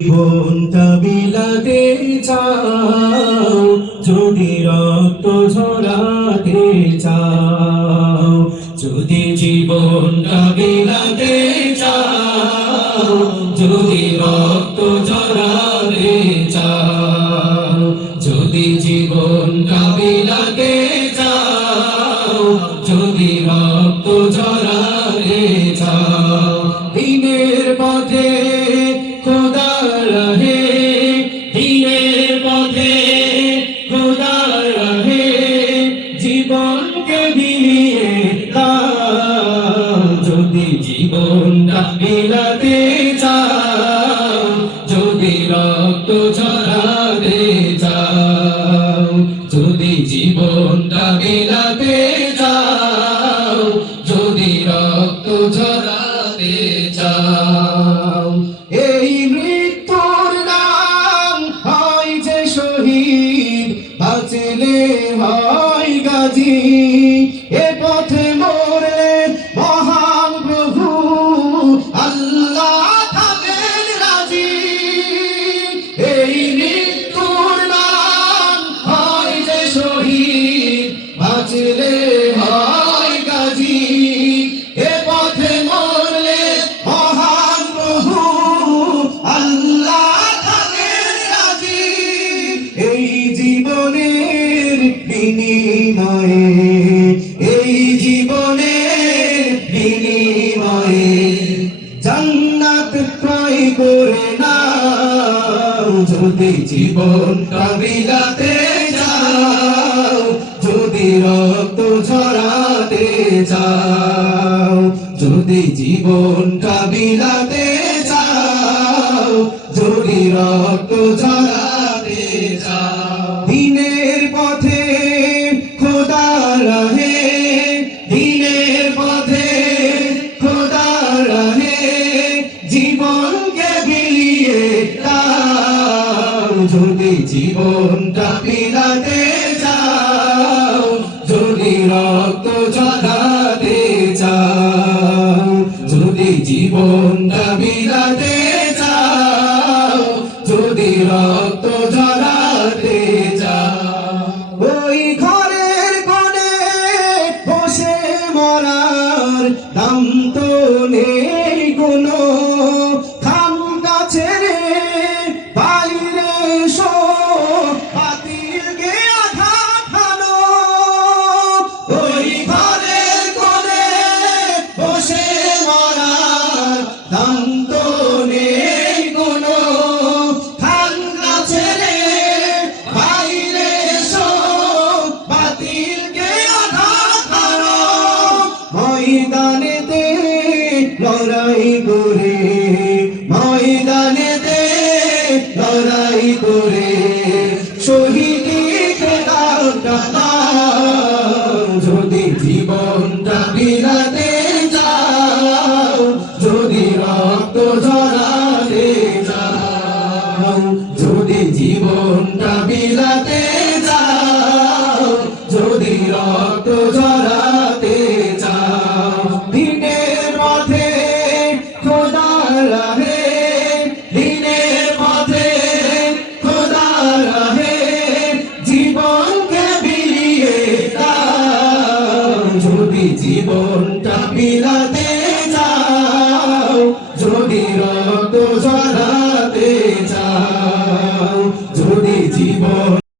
জীবনটা বিলাতে চাও, যদি রক্ত ঝরাতে চাও, যদি জীবনটা বিলাতে চাও, যদি রক্ত ঝরাতে চাও, যদি জীবনটা বিলাতে চাও, যদি রক্ত ঝরাতে চাও, দিনের পথে খোদার রাহে, দিনের পথে খোদার রাহে, জীবনকে বিলিয়ে দাও, যদি জীবনটা বিলাতে চাও, যদি রক্ত ঝরাতে চাও, যদি জীবনটা বিলাতে চাও, যদি রক্ত ঝরাতে চাও। এই মৃত্যুর নাম হয় যে শহীদ, বাঁচলে হয় গাজী, এ পথে মরলে মহান প্রভু আল্লাহ থাকেন রাজি। এই মৃত্যুর নাম হয় যে শহীদ, বাঁচলে হয় গাজী, এ পথে মরলে মহান প্রভু আল্লাহ থাকেন রাজি। এই জীবনের বিনিময়ে, এই জীবনের বিনিময়ে জান্নাত ক্রয় করে নাও, যদি জীবনটা বিলাতে চাও, যদি রক্ত ঝরাতে চাও, যদি জীবনটা বিলাতে চাও, যদি রক্ত ঝরাতে চাও। দিনের পথে খোদার রাহে, দিনের পথে খোদার রাহে, জীবনকে বিলিয়ে দাও, যদি জীবনটা বিলাতে চাও, যদি রক্ত ঝরাতে চাও, যদি জীবনটা বিলাতে চাও, যদি রক্ত ঝরাতে চাও। ওই ঘরের কোণে বসে মরার দাম তো নেই কোনো, খাম গাছে রে বাইরে এসো, বাতিলকে আঘাত হানো। ওই ঘরের কোণে বসে মরার দাম তো নেই কোনো, খাম গাছে রে বাইরে এসো, বাতিলকে আঘাত হানো। ময়দানেতে লড়াই করে, ময়দানেতে লড়াই করে শহীদি খেতাবটা দাও, যদি জীবনটা বিলাতে চাও, যদি রক্ত ঝরাতে চাও, যদি জীবনটা বিলাতে চাও, যদি রক্ত ঝরাতে চাও। দিনের পথে খোদার রাহে, দিনের পথে খোদার রাহে, জীবনকে বিলিয়ে দাও, যদি জীবনটা বিলাতে চাও, যদি রক্ত ঝরাতে চাও, যদি জীবন